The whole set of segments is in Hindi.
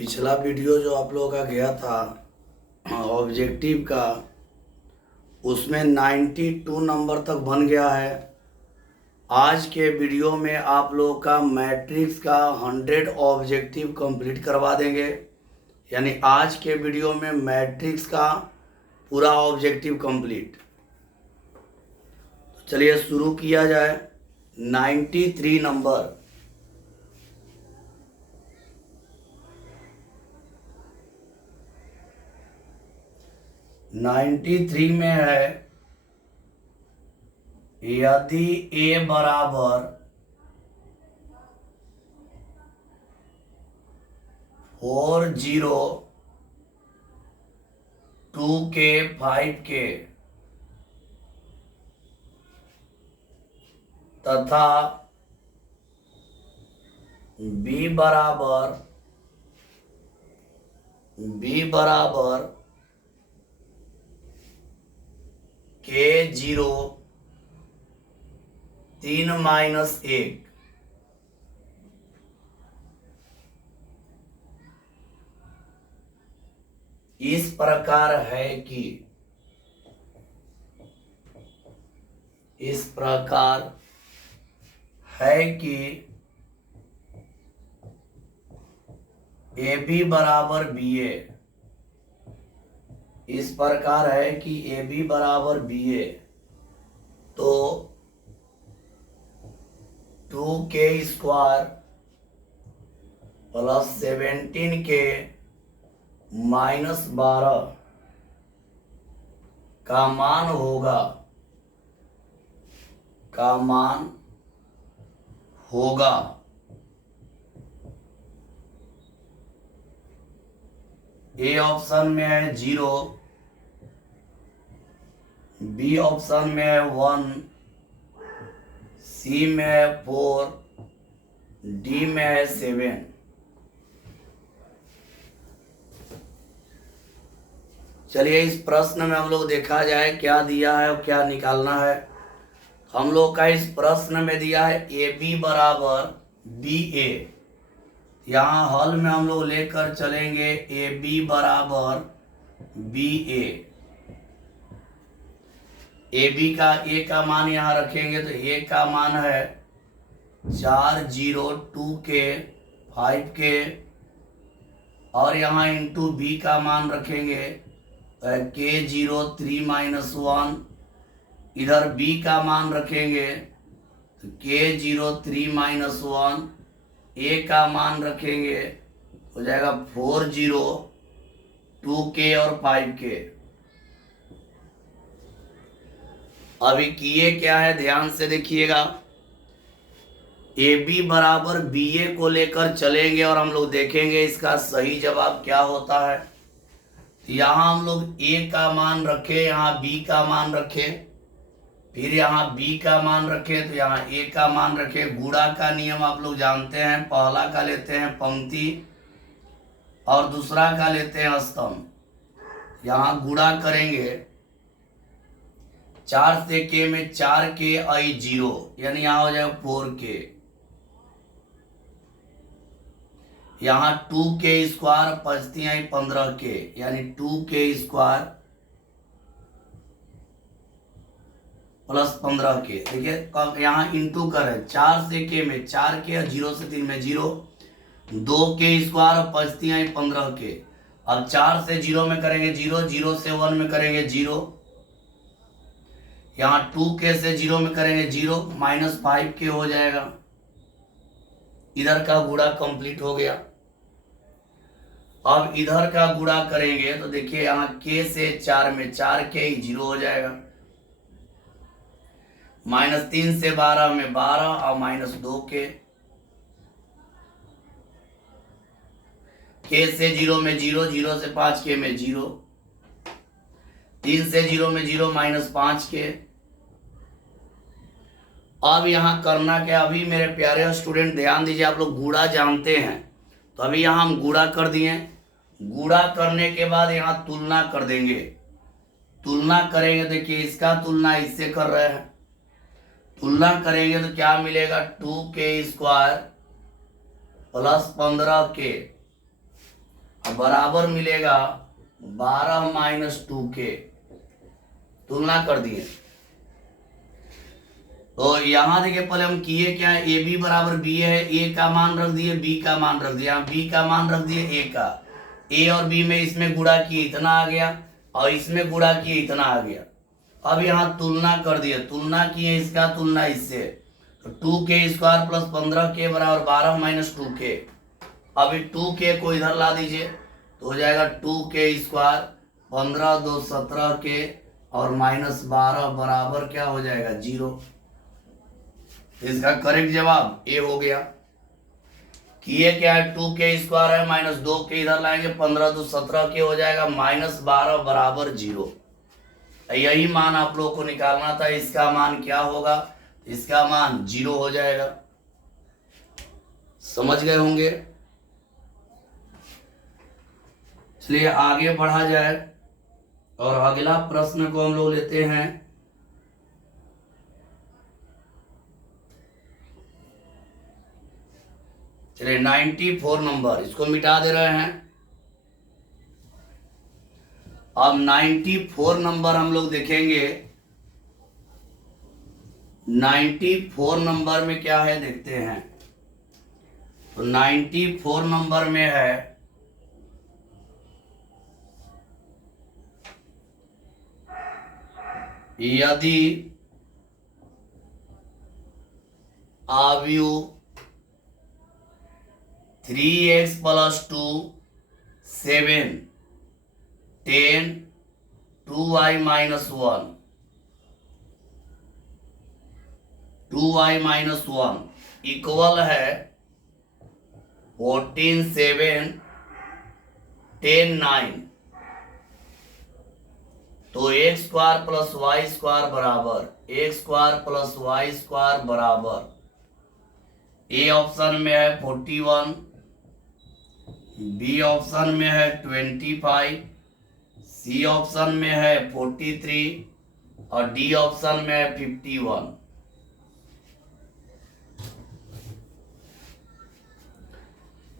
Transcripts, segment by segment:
पिछला वीडियो जो आप लोगों का गया था ऑब्जेक्टिव का, उसमें 92 नंबर तक बन गया है। आज के वीडियो में आप लोगों का मैट्रिक्स का 100 ऑब्जेक्टिव कंप्लीट करवा देंगे। यानी आज के वीडियो में मैट्रिक्स का पूरा ऑब्जेक्टिव कंप्लीट। तो चलिए शुरू किया जाए। 93 नंबर 93 में है, यदि a बराबर 4 0 2k 5k तथा b बराबर k 0 3 - 1 इस प्रकार है कि AB बराबर BA। इस प्रकार है कि AB बराबर BA, तो 2k स्क्वायर प्लस 17k -12 का मान होगा ए ऑप्शन में है 0, बी ऑप्शन में है 1, सी में है 4, डी में है 7। चलिए इस प्रश्न में हम लोग देखा जाए क्या दिया है और क्या निकालना है। हम लोग का इस प्रश्न में दिया है AB बराबर BA। यहाँ हल में हम लोग लेकर चलेंगे AB बराबर BA। AB का A का मान यहाँ रखेंगे तो A का मान है 4 0 2k 5k, और यहाँ इंटू B का मान रखेंगे k 0 3 - 1। इधर B का मान रखेंगे तो k 0 3 - 1। A का मान रखेंगे हो जाएगा 4 0 2k और 5k। अभी किए क्या है ध्यान से देखिएगा। AB बराबर BA को लेकर चलेंगे और हम लोग देखेंगे इसका सही जवाब क्या होता है। यहाँ हम लोग A का मान रखे, यहाँ B का मान रखे, फिर यहाँ B का मान रखे तो यहाँ A का मान रखे। गुणा का नियम आप लोग जानते हैं, पहला का लेते हैं पंक्ति और दूसरा का लेते हैं स्तंभ। यहाँ गुणा करेंगे 4 से k में 4k आई 0, यानी यहाँ हो जाएगा 4k। यहाँ 2k स्क्वायर 5 आई 15k, यानी 2k स्क्वायर प्लस 15k। देखिए यहाँ इंटू करें 4 से k में 4k और 0 से 3 में 0, 2k स्क्वायर और 5 आई 15k। अब 4 से 0 में करेंगे 0, 0 से 1 में करेंगे 0, यहाँ 2k से 0 में करेंगे 0 -5k हो जाएगा। इधर का गुणा कंप्लीट हो गया। अब इधर का गुणा करेंगे तो देखिए यहाँ k से 4 में 4k 0 हो जाएगा, -3 से 12 में 12 और -2k। k से 0 में 0, 0 से 5k में 0, 3 से 0 में 0 -5k। अब यहाँ करना क्या, अभी मेरे प्यारे स्टूडेंट ध्यान दीजिए, आप लोग गुणा जानते हैं तो अभी यहाँ हम गुणा कर दिए। गुणा करने के बाद यहाँ तुलना कर देंगे। तुलना करेंगे, देखिए इसका तुलना इससे कर रहे हैं, तुलना करेंगे तो क्या मिलेगा 2k स्क्वायर प्लस 15k बराबर मिलेगा 12 माइनस 2k। तुलना कर दिए तो यहां देखिए पहले हम किए क्या है, ए बी बराबर बी है, ए का मान रख दिए, बी का मान रख दिया, बी का मान रख दिए ए का, ए और बी में इसमें गुणा किए इतना आ गया और इसमें गुणा किए इतना आ गया। अब यहाँ तुलना कर दिए, तुलना किए इसका तुलना इससे, तो 2k² प्लस 15k बराबर 12 माइनस 2k। अभी 2k को इधर ला दीजिए तो हो जाएगा 2k², 15 2 17k और माइनस 12 बराबर क्या हो जाएगा 0। इसका करेक्ट जवाब ए हो गया। किए क्या है, 2k² है माइनस 2k इधर लाएंगे, 15 2 17k हो जाएगा, माइनस 12 बराबर 0। यही मान आप लोगों को निकालना था। इसका मान क्या होगा, इसका मान 0 हो जाएगा। समझ गए होंगे। चलिए आगे बढ़ा जाए और अगला प्रश्न को हम लोग लेते हैं। चलिए 94 नंबर, इसको मिटा दे रहे हैं। अब 94 नंबर हम लोग देखेंगे। 94 नंबर में क्या है देखते हैं। तो 94 नंबर में है यदि आव्यूह 3x plus 2 7 10 2y minus 1 2y minus 1 equal है 14 7 10 9, तो x² प्लस y² बराबर x² प्लस y² बराबर ए ऑप्शन में है 41, बी ऑप्शन में है 25, सी ऑप्शन में है 43 और डी ऑप्शन में है 51।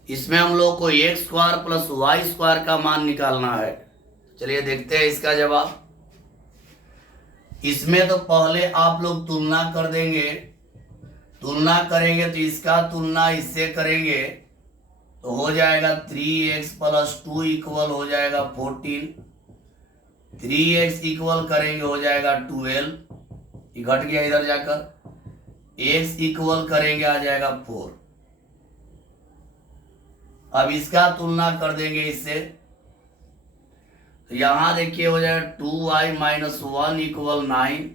इसमें हम लोग को x² प्लस y² का मान निकालना है। चलिए देखते हैं इसका जवाब। इसमें तो पहले आप लोग तुलना कर देंगे, तुलना करेंगे तो इसका तुलना इससे करेंगे तो हो जाएगा 3x प्लस 2 इक्वल हो जाएगा 14, 3x इक्वल करेंगे हो जाएगा 12, ये घट गया इधर जाकर, x इक्वल करेंगे आ जाएगा 4। अब इसका तुलना कर देंगे इससे, तो यहां देखिए हो जाएगा 2y minus 1 equal 9,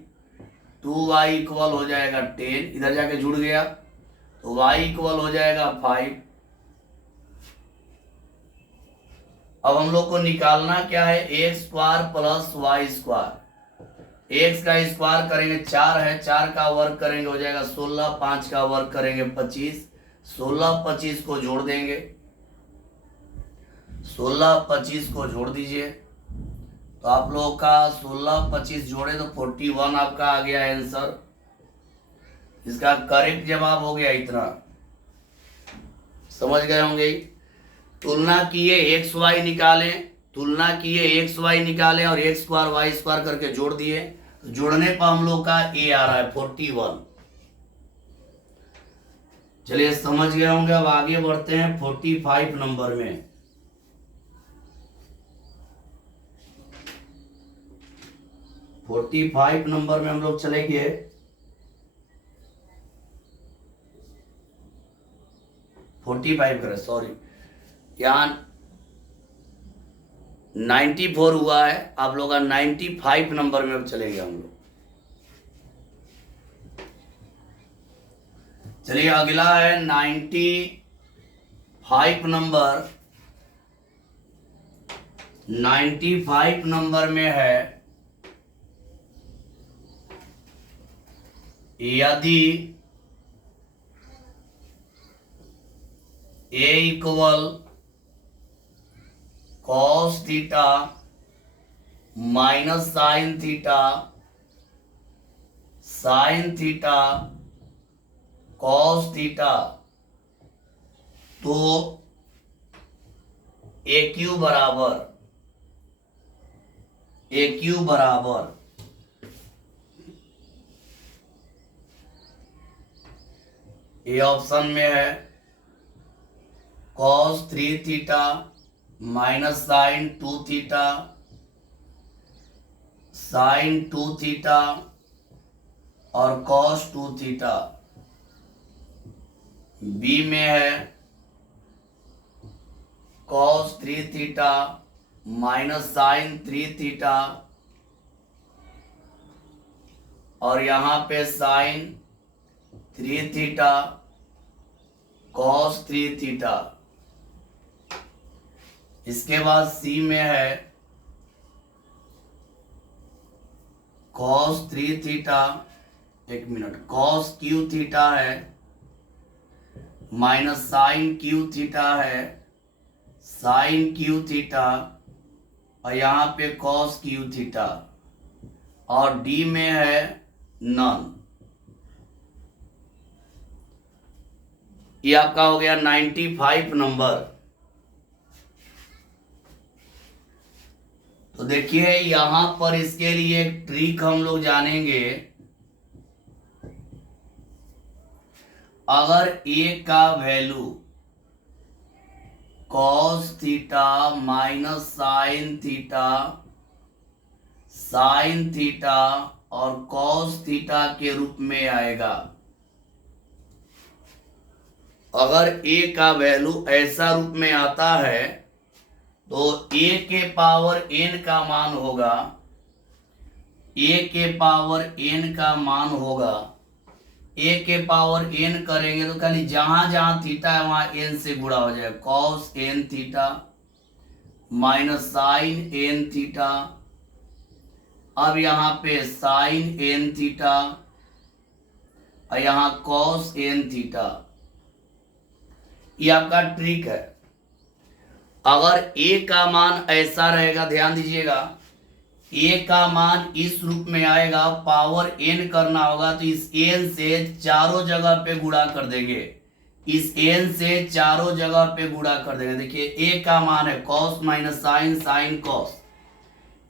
2y equal हो जाएगा 10, इधर जाके जुड़ गया तो y इक्वल हो जाएगा 5। अब हम लोग को निकालना क्या है, x² प्लस y²। x का स्क्वायर करेंगे 4 है, 4 का वर्ग करेंगे हो जाएगा 16, 5 का वर्ग करेंगे 25, 16 25 को जोड़ देंगे, 16 25 को जोड़ दीजिए तो आप लोगों का 16 25 जोड़े तो 41 आपका आ गया आंसर। इसका करेक्ट जवाब हो गया इतना। समझ गए होंगे। तुलना किए xy निकालें, तुलना किए xy निकालें और x² y² करके जोड़ दिए, जोड़ने पर हम लोग का a आ रहा है 41। चलिए समझ गए होंगे। अब आगे बढ़ते हैं 45 नंबर में। फोर्टी 45 नंबर में हम लोग चलेंगे। फोर्टी 45 करें, सॉरी, यहाँ 94 हुआ है, आप लोग का 95 नंबर में अब चलेंगे हम लोग। चलिए अगला है 95 नंबर। 95 नंबर में है यदि a equal cos theta minus sine theta, sine theta cos theta, तो ए क्यू बराबर ए ऑप्शन में है cos 3 theta minus sine 2 theta sine 2 theta और cos 2 थीटा। बी में है cos 3 theta minus sine 3 theta और यहां पे साइन 3 थीटा cos 3 थीटा। इसके बाद सी में है cos 3 थीटा, एक मिनट, cos क्यू थीटा है माइनस साइन क्यू थीटा है साइन क्यू थीटा और यहाँ पे cos क्यू थीटा और डी में है नन। ये आपका हो गया 95 नंबर। तो देखिए यहां पर इसके लिए एक ट्रिक हम लोग जानेंगे। अगर ए का value cos theta minus sine theta sine theta और cos थीटा के रूप में आएगा, अगर a का वैल्यू ऐसा रूप में आता है तो a के पावर n का मान होगा, a के पावर n का मान होगा, a के पावर n करेंगे तो खाली जहां जहां थीटा है वहां n से गुणा हो जाएगा। cos n theta minus sine n theta, अब यहाँ पे साइन n थीटा और यहाँ cos n थीटा। ये आपका ट्रिक है। अगर a का मान ऐसा रहेगा, ध्यान दीजिएगा, a का मान इस रूप में आएगा, पावर n करना होगा तो इस n से चारों जगह पे गुणा कर देंगे, इस n से चारों जगह पे गुणा कर देंगे। देखिए a का मान है cos minus sine sine cos,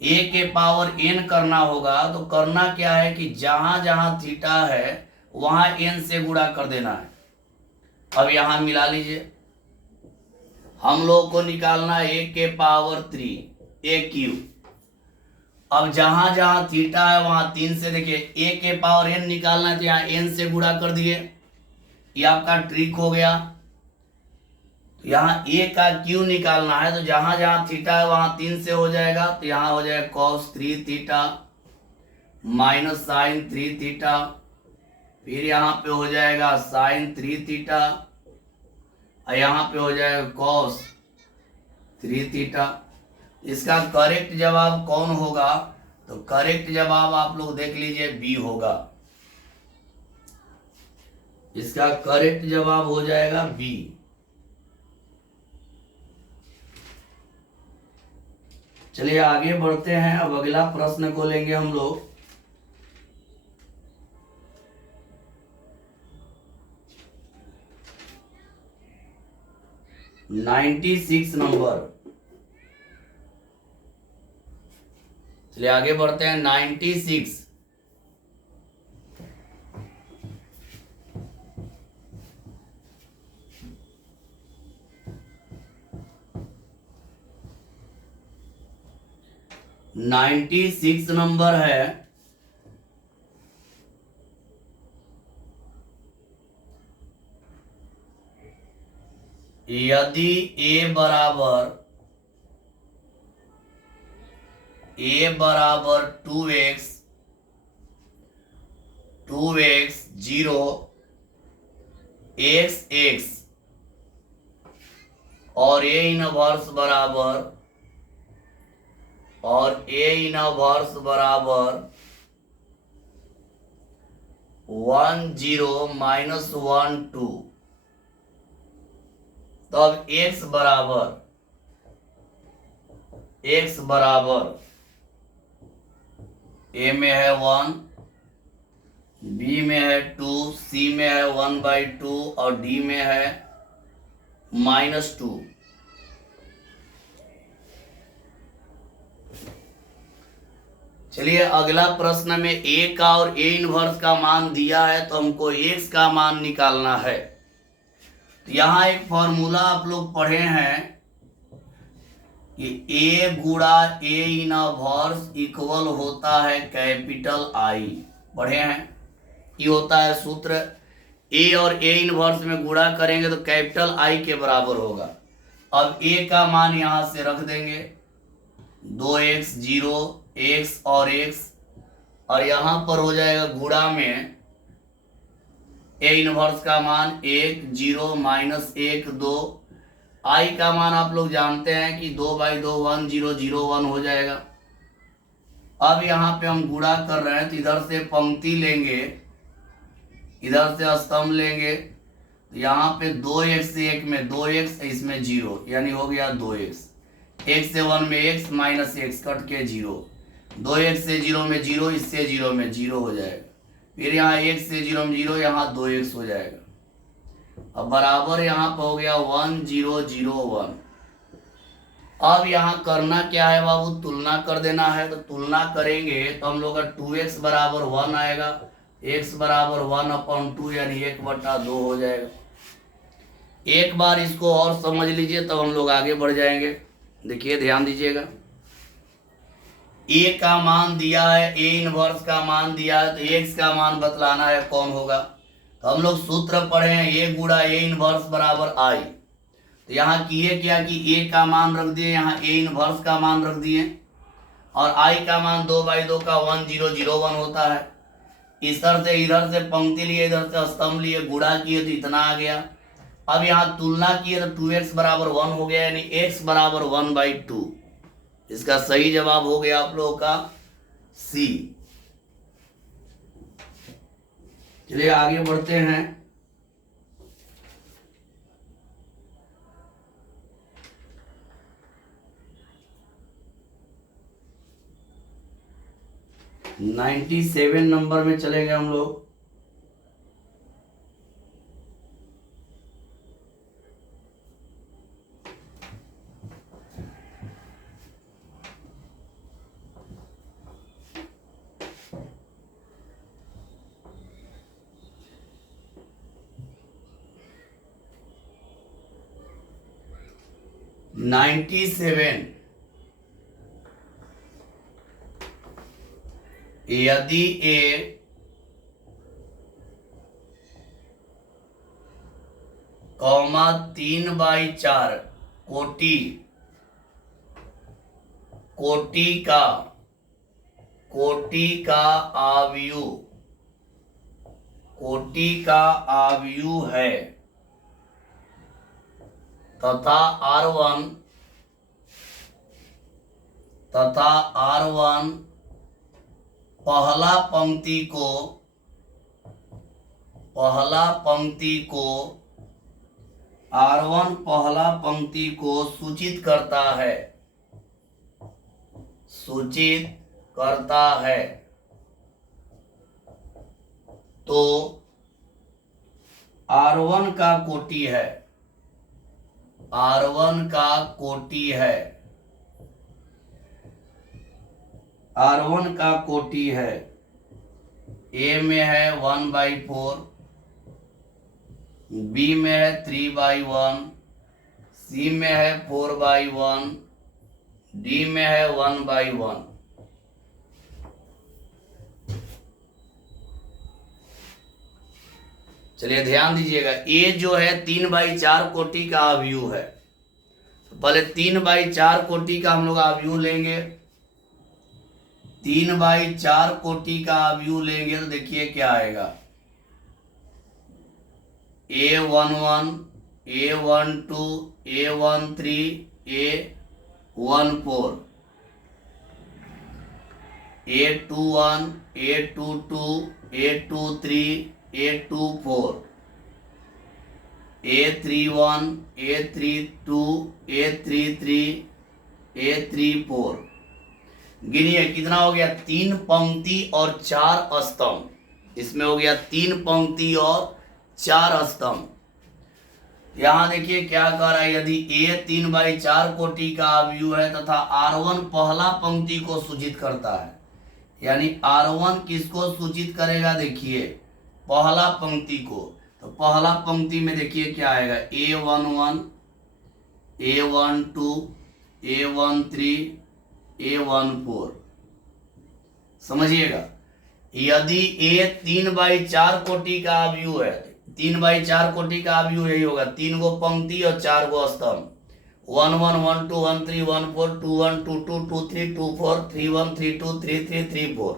a के पावर n करना होगा तो करना क्या है कि जहां जहां थीटा है वहां n से गुणा कर देना है। अब यहां मिला लीजिए, हम लोग को निकालना है a के पावर 3 a क्यू। अब जहां जहां थीटा है वहां 3 से, देखिए a के पावर n निकालना है तो यहाँ n से गुणा कर दिए, ये आपका ट्रिक हो गया। तो यहाँ a का क्यू निकालना है तो जहां जहां थीटा है वहां 3 से हो जाएगा, तो यहाँ हो जाएगा cos 3 theta minus sine 3 theta, फिर यहाँ पे हो जाएगा साइन 3 थीटा और यहाँ पे हो जाएगा cos 3 थीटा। इसका करेक्ट जवाब कौन होगा? तो करेक्ट जवाब आप लोग देख लीजिए बी होगा। इसका करेक्ट जवाब हो जाएगा बी। चलिए आगे बढ़ते हैं। अब अगला प्रश्न को लेंगे हम लोग। $96 नंबर। चलिए आगे बढ़ते हैं। 96 नंबर है। यदि a बराबर 2x 0 x और a इनवर्स बराबर 1 0 माइनस 1 2, तो अब x बराबर a में है 1, b में है 2, c में है 1/2 और d में है -2। चलिए अगला प्रश्न में ए का और ए इनवर्स का मान दिया है तो हमको एक्स का मान निकालना है। तो यहाँ एक फॉर्मूला आप लोग पढ़े हैं कि ए गुणा ए इनवर्स इक्वल होता है कैपिटल आई। पढ़े हैं, ये होता है सूत्र। ए और ए इनवर्स में गुणा करेंगे तो कैपिटल आई के बराबर होगा। अब ए का मान यहां से रख देंगे, 2x 0 x और x, और यहां पर हो जाएगा गुणा में ए इनवर्स का मान 1 0 माइनस 1 2। आई का मान आप लोग जानते हैं कि 2/2 1 0 0 1 हो जाएगा। अब यहाँ पे हम गुणा कर रहे हैं तो इधर से पंक्ति लेंगे, इधर से स्तंभ लेंगे, तो यहाँ पे 2x से 1 में 2x, इसमें 0, यानी हो गया 2x। 1 से 1 में x माइनस x कट के 0, 2x से 0 में 0, इससे 0 में 0 हो जाएगा। फिर यहाँ 1 से 0 में 0, यहाँ 2x हो जाएगा। अब बराबर यहाँ पर हो गया 1 0 0 1। अब यहाँ करना क्या है बाबू, तुलना कर देना है। तो तुलना करेंगे तो हम लोग का 2x बराबर 1 आएगा, x बराबर 1/2 यानी 1/2 हो जाएगा। एक बार इसको और समझ लीजिए तब हम लोग आगे बढ़ जाएंगे। देखिए ध्यान दीजिएगा, ए का मान दिया है, ए इनवर्स का मान दिया है, तो एक्स का मान बतलाना है कौन होगा। तो हम लोग सूत्र पढ़े हैं ए गुणा ए इनवर्स बराबर आई। तो यहाँ किए क्या कि ए का मान रख दिए, यहाँ ए इनवर्स का मान रख दिए, और आई का मान 2/2 का 1 0 0 1 होता है। इधर से पंक्ति लिए, इधर से स्तंभ लिए, गुणा किए तो इतना आ गया। अब यहाँ तुलना किए तो 2x बराबर 1 हो गया, यानी x बराबर 1/2। इसका सही जवाब हो गया आप लोगों का सी। चलिए आगे बढ़ते हैं। नाइन्टी 97 नंबर में चलेंगे हम लोग। नाइन्टी 97, यदि ए कौमा 3/4 कोटि का आव्यूह है तथा R1 पहला पंक्ति को सूचित करता है, तो R1 का कोटि है। ए में है 1/4, बी में है 3/1, सी में है 4/1, डी में है 1/1। चलिए ध्यान दीजिएगा, ए जो है 3/4 कोटि का आव्यूह है। तो पहले 3/4 कोटि का हम लोग आव्यूह लेंगे। 3/4 कोटि का आव्यूह लेंगे तो देखिए क्या आएगा, A11, A12, A13, A14, A21, A22, A23, A24, A31, A32, A33, A34। गिनिए कितना हो गया, 3 पंक्ति और 4 स्तंभ। इसमें हो गया 3 पंक्ति और 4 स्तंभ। यहाँ देखिए क्या कह रहा है, यदि A 3/4 कोटि का आव्यूह है तथा R1 पहला पंक्ति को सूचित करता है, यानी R1 किसको सूचित करेगा, देखिए पहला पंक्ति को। तो पहला पंक्ति में देखिए क्या आएगा, A11, A12, A13, A14। समझिएगा, यदि A 3/4 कोटि का अवयव है, 3/4 कोटि का अवयव यही होगा, 3 गो पंक्ति और 4 गो स्तंभ। 1 1 1 2 1 3 1 4 2 1 2 2 2 3 2 4 3 1 3 2 3 3 3 4।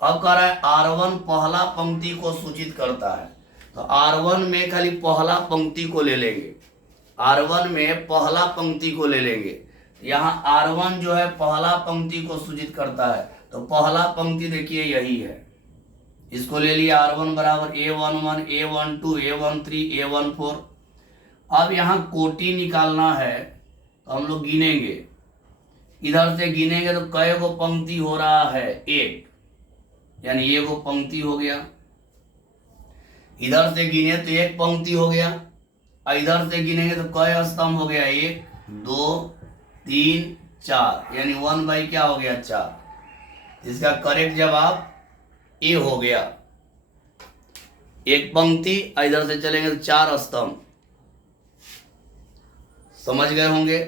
अब कह रहा है R1 पहला पंक्ति को सूचित करता है, तो R1 में खाली पहला पंक्ति को ले लेंगे, R1 में पहला पंक्ति को ले लेंगे। यहाँ R1 जो है पहला पंक्ति को सूचित करता है, तो पहला पंक्ति देखिए यही है, इसको ले लिया R1 बराबर A11, A12, A13, A14। अब यहाँ कोटि निकालना है, तो हम लोग गिनेंगे, इधर से गिनेंगे तो कई गो पंक्ति हो रहा है, एक, यानी ये गो पंक्ति हो गया। इधर से गिने तो एक पंक्ति हो गया, और इधर से गिनेंगे तो कई स्तंभ हो गया, 1 2 3 4, यानी 1 बाई क्या हो गया, 4। इसका करेक्ट जवाब ए हो गया। एक पंक्ति, इधर से चलेंगे तो 4 स्तंभ। समझ गए होंगे।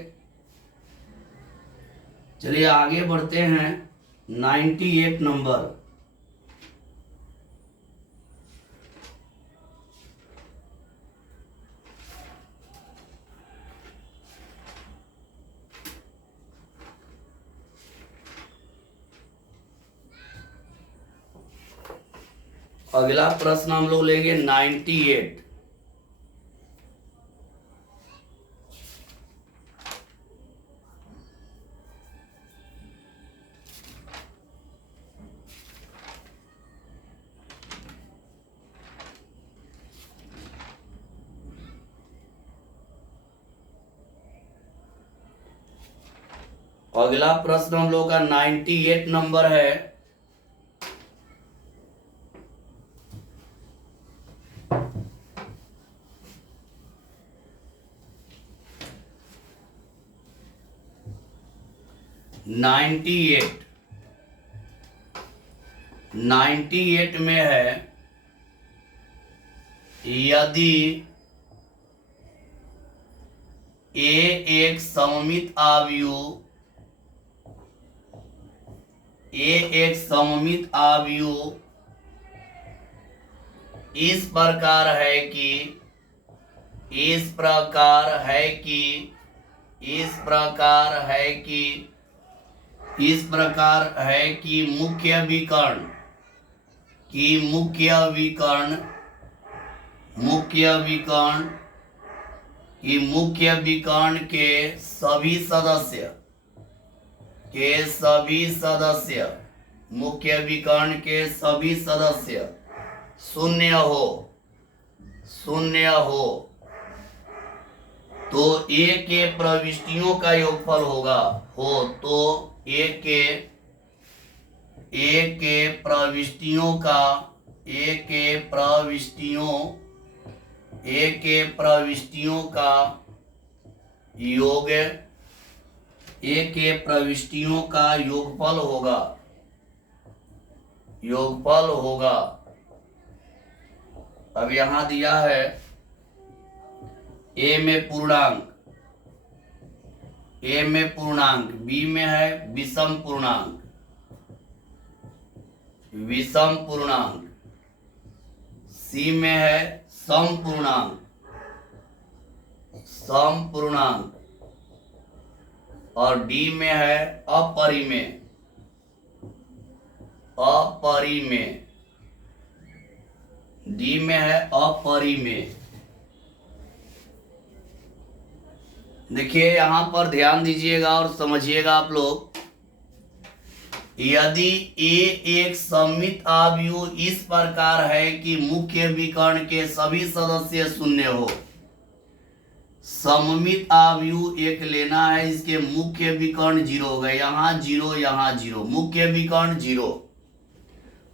चलिए आगे बढ़ते हैं, 98 नंबर। अगला प्रश्न हम लोग लेंगे 98। अगला प्रश्न हम लोग का 98 नंबर है। नाइन्टी एट में है, यदि ए एक सममित अवयव, ए एक सममित अवयव इस प्रकार है कि, इस प्रकार है कि, इस प्रकार है कि, इस प्रकार है कि मुख्य विकर्ण, कि मुख्य विकर्ण, मुख्य विकर्ण, कि मुख्य विकर्ण के सभी सदस्य, के सभी सदस्य, मुख्य विकर्ण के सभी सदस्य शून्य हो, शून्य हो, तो ए के प्रविष्टियों का योगफल होगा, हो तो ए के प्रविष्टियों का, ए के प्रविष्टियों, ए के प्रविष्टियों का योग, ए के प्रविष्टियों का योगफल होगा, योगफल होगा। अब यहां दिया है ए में पूर्णांक, ए में पूर्णांक, बी में है विषम पूर्णांक, विषम पूर्णांक, सी में है सम पूर्णांक, सम पूर्णांक, और डी में है अपरिमेय, अपरिमेय, डी में है अपरिमेय। देखिए यहां पर ध्यान दीजिएगा और समझिएगा आप लोग, यदि ए एक सममित अवयव इस प्रकार है कि मुख्य विकर्ण के सभी सदस्य शून्य हो, सममित अवयव एक लेना है, इसके मुख्य विकर्ण 0 हो गए, यहाँ 0 यहाँ 0, मुख्य विकर्ण 0,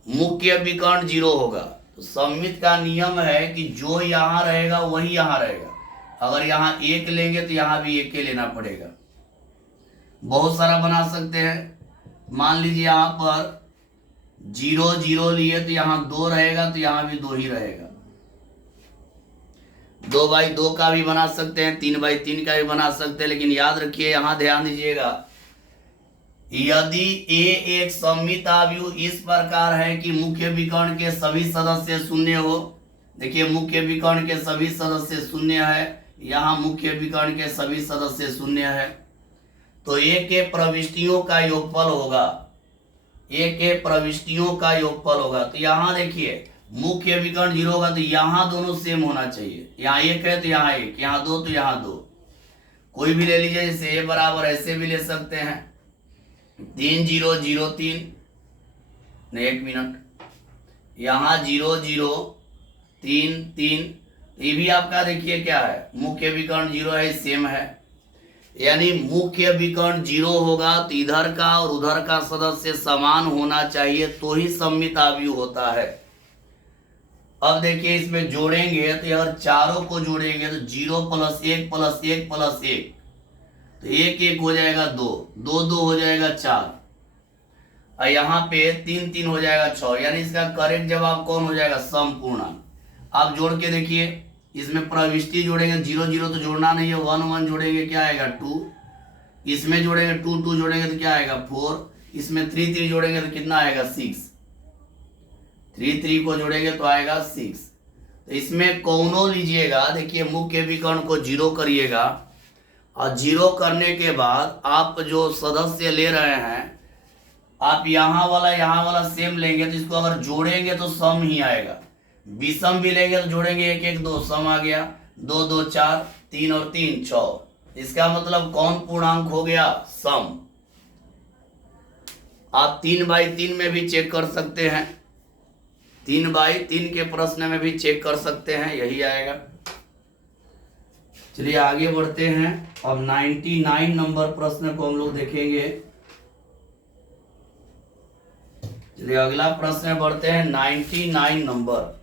मुख्य विकर्ण 0 होगा। तो सममित का नियम है कि जो यहाँ रहेगा वही यहाँ रहेगा, अगर यहाँ 1 लेंगे तो यहाँ भी 1 लेना पड़ेगा। बहुत सारा बना सकते हैं, मान लीजिए यहाँ पर 0 0 लिए तो यहाँ 2 रहेगा, तो यहाँ भी 2 ही रहेगा। 2/2 का भी बना सकते हैं, 3/3 का भी बना सकते हैं, लेकिन याद रखिए, यहाँ ध्यान दीजिएगा, यदि ए एक सममित आव्यूह इस प्रकार है कि मुख्य विकर्ण के सभी सदस्य शून्य हो। देखिए, मुख्य विकर्ण के सभी सदस्य शून्य है, यहाँ मुख्य विकर्ण के सभी सदस्य शून्य है, तो ए के प्रविष्टियों का योगफल होगा, ए के प्रविष्टियों का योगफल होगा। तो यहाँ देखिए, मुख्य विकर्ण 0 होगा, तो यहाँ दोनों सेम होना चाहिए, यहाँ 1 है तो यहाँ 1, यहाँ 2 तो यहाँ 2, कोई भी ले लीजिए, जैसे ए बराबर ऐसे भी ले सकते हैं, 3 0 0 3, नहीं 1 मिनट, यहाँ 0 0 3 3, ये भी आपका देखिए क्या है, मुख्य विकर्ण 0 है, सेम है, यानी मुख्य विकर्ण 0 होगा तो इधर का और उधर का सदस्य समान होना चाहिए, तो ही सममित आव्यूह होता है। अब देखिए, इसमें जोड़ेंगे तो यार चारों को जोड़ेंगे तो 0 + 1 + 1 + 1, तो 1 1 हो जाएगा 2, 2 2 हो जाएगा 4, और यहाँ पे 3 3 हो जाएगा 6, यानी इसका करेक्ट जवाब कौन हो जाएगा, समपूर्णांक। आप जोड़ के देखिए, इसमें प्रविष्टि जोड़ेंगे 0 0 तो जोड़ना नहीं है, 1 1 जोड़ेंगे क्या आएगा 2, इसमें जोड़ेंगे 2 2 जोड़ेंगे तो क्या आएगा 4, इसमें 3 3 जोड़ेंगे तो कितना आएगा 6, 3 3 को जोड़ेंगे तो आएगा 6। तो इसमें कौनों लीजिएगा, देखिए मुख्य विकर्ण को 0 करिएगा, और 0 करने के बाद आप जो सदस्य ले रहे हैं, आप यहाँ वाला सेम लेंगे, तो इसको अगर जोड़ेंगे तो सम ही आएगा, विषम भी लेंगे तो जोड़ेंगे 1 1 2, सम आ गया, 2 2 4, 3 और 3 6, इसका मतलब कौन पूर्णांक हो गया, सम। आप 3/3 में भी चेक कर सकते हैं, 3/3 के प्रश्न में भी चेक कर सकते हैं, यही आएगा। चलिए आगे बढ़ते हैं, अब 99 नंबर प्रश्न को हम लोग देखेंगे। चलिए अगला प्रश्न बढ़ते हैं 99 नंबर।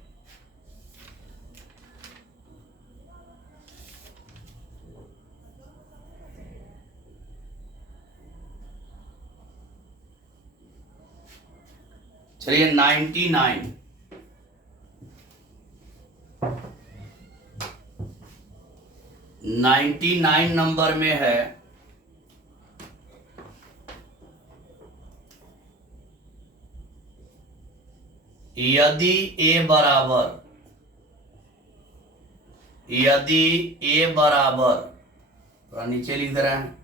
चलिए 99 नंबर में है, यदि ए बराबर, थोड़ा नीचे लिख दे रहे हैं,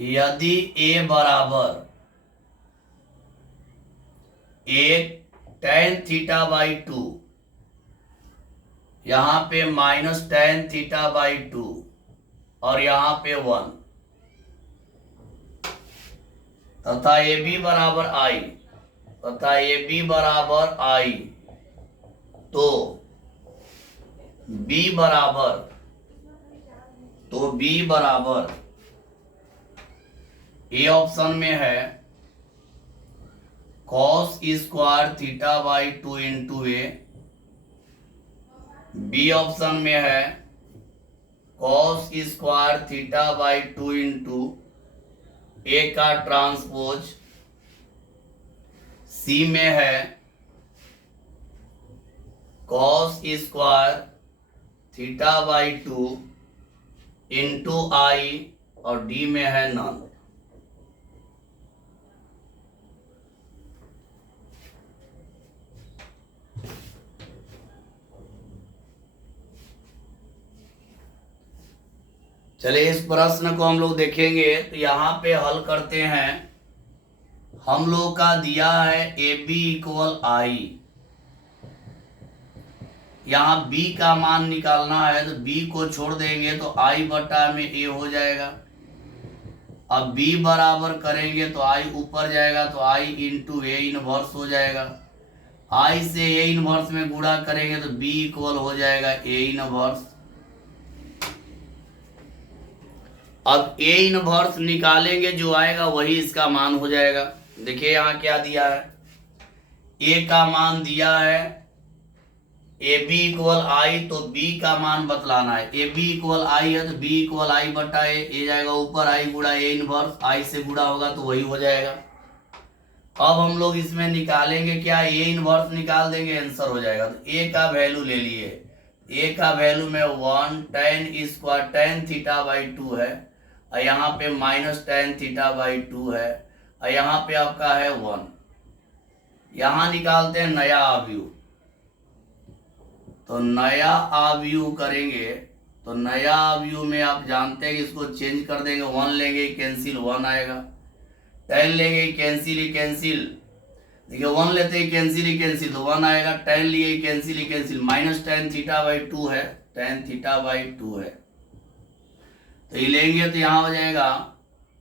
यदि ए बराबर 1 tan θ/2, यहाँ पे -tan θ/2 और यहाँ पे 1, तथा ए बी बराबर आई, तो बी बराबर ए ऑप्शन में है cos² θ/2 इंटू ए, बी ऑप्शन में है cos² θ/2 इंटू ए का ट्रांसपोज, सी में है cos² θ/2 इंटू आई, और डी में है नन। चलिए इस प्रश्न को हम लोग देखेंगे, तो यहाँ पे हल करते हैं। हम लोग का दिया है ए बी = आई, यहाँ b का मान निकालना है, तो b को छोड़ देंगे तो i बटा में a हो जाएगा। अब b बराबर करेंगे तो i ऊपर जाएगा, तो i इंटू a इनवर्स हो जाएगा। i से a इनवर्स में गुणा करेंगे तो b इक्वल हो जाएगा a इनवर्स। अब a इनवर्स निकालेंगे, जो आएगा वही इसका मान हो जाएगा। देखिए यहाँ क्या दिया है, a का मान दिया है ए बी इक्वल आई, तो बी का मान बतलाना है। ए बी इक्वल आई है तो बी इक्वल आई बटा ए जाएगा ऊपर, आई गुड़ा ए इनवर्स, आई से गुड़ा होगा तो वही हो जाएगा। अब हम लोग इसमें निकालेंगे क्या, ए इनवर्स निकाल देंगे, आंसर हो जाएगा। तो ए का वैल्यू ले लिए, ए का वैल्यू में 1 tan square tan theta by 2 है, और यहाँ पे माइनस tan थीटा बाई 2 है, और यहाँ पे आपका है 1। यहाँ निकालते हैं नया अवयव, तो नया अवयव करेंगे तो नया अवयव में आप जानते हैं कि इसको चेंज कर देंगे, 1 लेंगे कैंसिल 1 आएगा, 10 लेंगे कैंसिल ही कैंसिल, देखिए 1 लेते ही कैंसिल ही कैंसिल तो 1 आएगा, 10 लिए cancel he cancel, minus tan theta by 2 है, tan थीटा बाई 2 है, तो ये लेंगे तो यहाँ हो जाएगा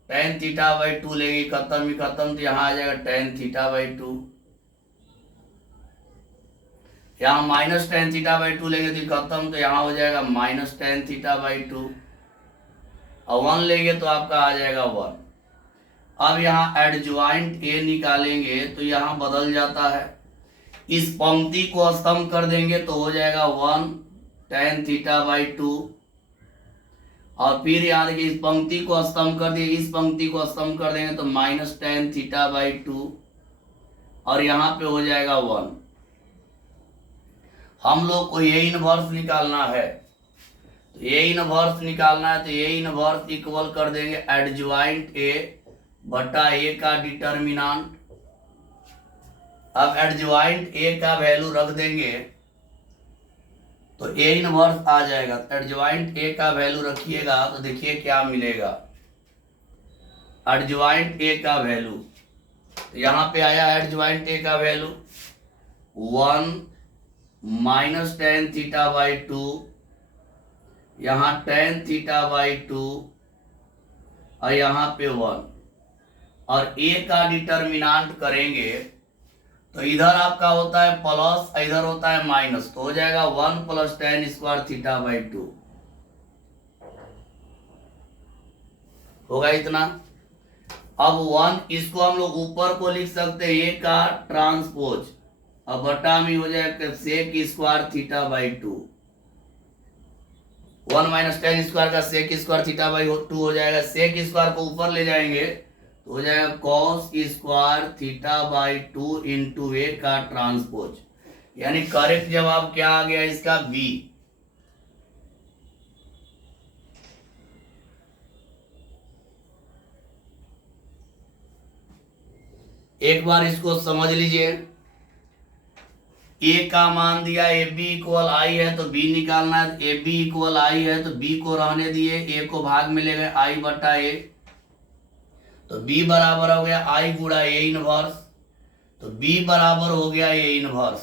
tan थीटा बाई 2 लेंगे, खत्म ही खत्म, तो यहाँ आ जाएगा tan थीटा बाई 2। यहाँ माइनस tan थीटा बाई 2 लेंगे तो खत्म, तो यहाँ हो जाएगा माइनस tan थीटा बाई 2, और 1 लेंगे तो आपका आ जाएगा 1। अब यहाँ एडजॉइंट ए निकालेंगे तो यहाँ बदल जाता है, इस पंक्ति को स्तंभ कर देंगे तो हो जाएगा 1 tan थीटा बाई 2, और फिर यहाँ देखिए इस पंक्ति को स्तंभ कर दिए, इस पंक्ति को स्तंभ कर देंगे तो माइनस tan थीटा बाई 2, और यहाँ पे हो जाएगा 1। हम लोग को ए इनवर्स निकालना है, तो ए इनवर्स निकालना है तो ए इनवर्स इक्वल कर देंगे एडजॉइंट ए बटा ए का डिटर्मिनेंट। अब एडजॉइंट ए का वैल्यू रख देंगे तो ए इनवर्स आ जाएगा, तो एडजॉइंट ए का वैल्यू रखिएगा तो देखिए क्या मिलेगा, एडजॉइंट ए का वैल्यू, तो यहाँ पे आया एडजॉइंट ए का value 1 minus tan theta by 2, यहाँ tan थीटा बाई 2, और यहाँ पे 1, और a का डिटर्मिनेंट करेंगे तो इधर आपका होता है प्लस, इधर होता है माइनस, तो हो जाएगा 1 plus tan square theta by 2, होगा इतना। अब 1 इसको हम लोग ऊपर को लिख सकते हैं a का ट्रांसपोज, अब बटा में हो जाएगा sec square theta by 2, 1 minus tan square का सेक स्क्वायर थीटा बाई 2 हो जाएगा, सेक स्क्वायर को ऊपर ले जाएंगे तो हो जाएगा cos square theta by 2 into A का ट्रांसपोज, यानी करेक्ट जवाब क्या आ गया इसका, बी। एक बार इसको समझ लीजिए, ए का मान दिया ए बी इक्वल आई है तो बी निकालना है, ए बी इक्वल आई है तो बी को रहने दिए, ए को भाग में ले गए आई बटा ए, तो बी बराबर हो गया आई गुड़ा ए इनवर्स, तो बी बराबर हो गया ए इनवर्स।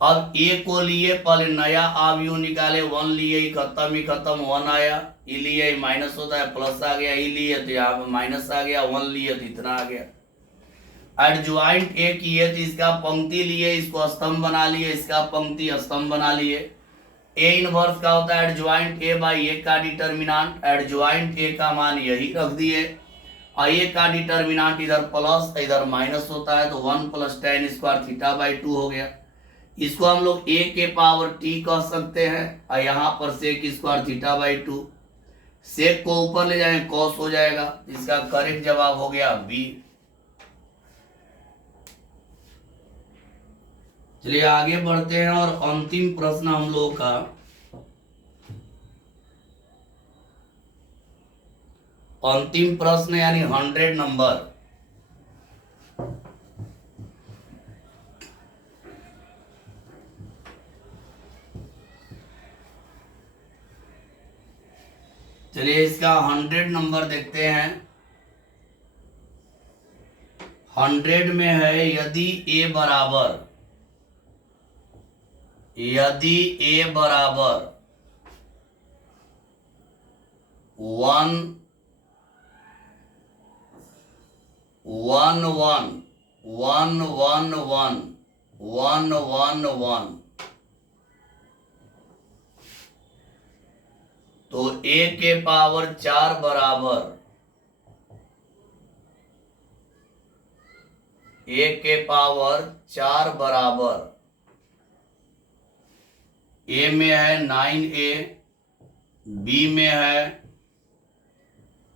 अब ए को लिए पहले नया अवयव निकाले, 1 लिए ही खत्म 1 आया, ई लिए माइनस होता है प्लस आ गया, ई लिए तो यहाँ पे माइनस आ गया, 1 लिए तो इतना आ गया। एडजॉइंट ए किए तो इसका पंक्ति लिए, इसको स्तंभ बना लिए, इसका पंक्ति स्तंभ बना लिए। ए इनवर्स का होता है एडजॉइंट ए बाई ए का डिटर्मिनेंट, एडजॉइंट ए का मान यही रख दिए, और ए का डिटर्मिनेंट इधर प्लस इधर माइनस होता है तो 1 plus tan square theta by 2 हो गया। इसको हम लोग ए के पावर टी कह सकते हैं, और यहाँ पर सेक स्क्वायर थीटा बाई 2, सेक को ऊपर ले जाएंगे कॉस हो जाएगा, इसका करेक्ट जवाब हो गया बी। चलिए आगे बढ़ते हैं और अंतिम प्रश्न हम लोग का, अंतिम प्रश्न यानी 100 नंबर। चलिए इसका 100 नंबर देखते हैं। 100 में है यदि a बराबर 1 1 1 1 1 1 1 1 1, तो a के पावर 4 बराबर a के पावर 4 बराबर ए में है 9A, बी में है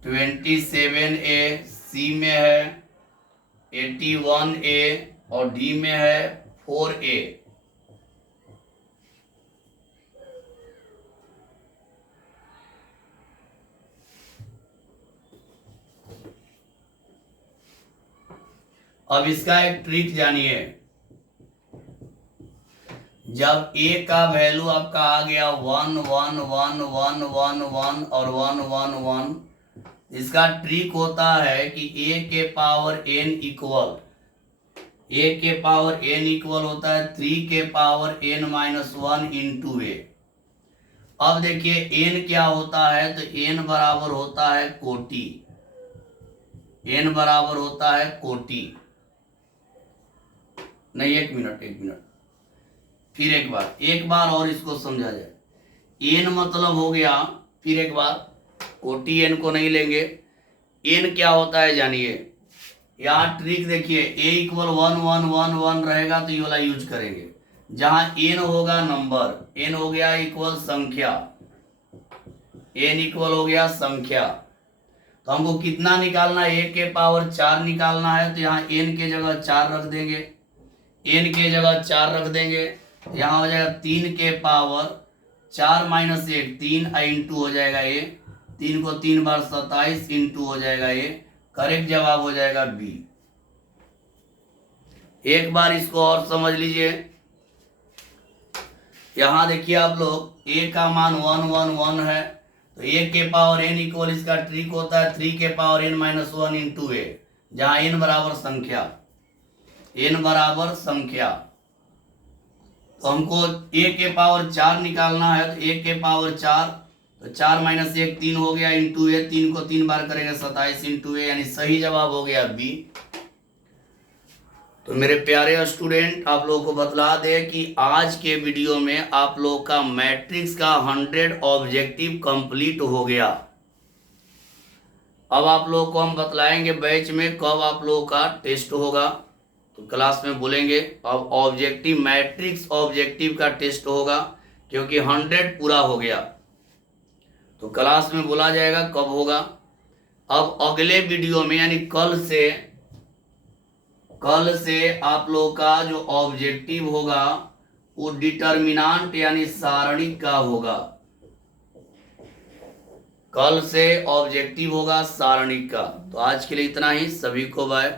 27A, सी में है 81A और डी में है 4A। अब इसका एक ट्रिक जानिए। जब ए का वैल्यू आपका आ गया 1 1 1 1 1 1 और 1 1 1, इसका ट्रिक होता है कि ए के पावर n इक्वल, ए के पावर n इक्वल होता है 3 के पावर n माइनस 1 इंटू ए। अब देखिए n क्या होता है, तो n बराबर होता है कोटि, n बराबर होता है कोटि। नहीं, एक मिनट, फिर एक बार और इसको समझा जाए। n मतलब हो गया, फिर एक बार कोटि n को नहीं लेंगे, n क्या होता है जानिए। यहाँ ट्रिक देखिए, a इक्वल 1 1 1 1 रहेगा तो ये वाला यूज करेंगे। जहां n होगा नंबर, n हो गया इक्वल संख्या, n इक्वल हो गया संख्या, तो हमको कितना निकालना है, a के पावर 4 निकालना है। तो यहाँ n के जगह 4 रख देंगे, n के जगह 4 रख देंगे, यहाँ हो जाएगा 3 के पावर 4 माइनस 1, 3 इंटू हो जाएगा ये, 3 को 3 बार 27 इंटू हो जाएगा ये। करेक्ट जवाब हो जाएगा बी। एक बार इसको और समझ लीजिए। यहाँ देखिए आप लोग, a का मान 1 1 1 है, तो a के पावर n इक्वल, इसका ट्रिक होता है 3 के पावर n माइनस 1 इंटू ए, जहाँ n बराबर संख्या, n बराबर संख्या। तो हमको a के पावर 4 निकालना है, तो a के पावर 4, तो 4 माइनस 1 3 हो गया इंटू ए, 3 को 3 बार करेंगे 27 इंटू ए, यानी सही जवाब हो गया बी। तो मेरे प्यारे स्टूडेंट, आप लोगों को बतला दे कि आज के वीडियो में आप लोग का मैट्रिक्स का 100 ऑब्जेक्टिव कंप्लीट हो गया। अब आप लोगों को हम बतलाएंगे बैच में कब आप लोगों का टेस्ट होगा, तो क्लास में बोलेंगे। अब ऑब्जेक्टिव, मैट्रिक्स ऑब्जेक्टिव का टेस्ट होगा, क्योंकि 100 पूरा हो गया, तो क्लास में बोला जाएगा कब होगा। अब अगले वीडियो में, यानी कल से आप लोग का जो ऑब्जेक्टिव होगा वो डिटर्मिनेंट यानी सारणिक का होगा। कल से ऑब्जेक्टिव होगा सारणिक का। तो आज के लिए इतना ही, सभी को बाय।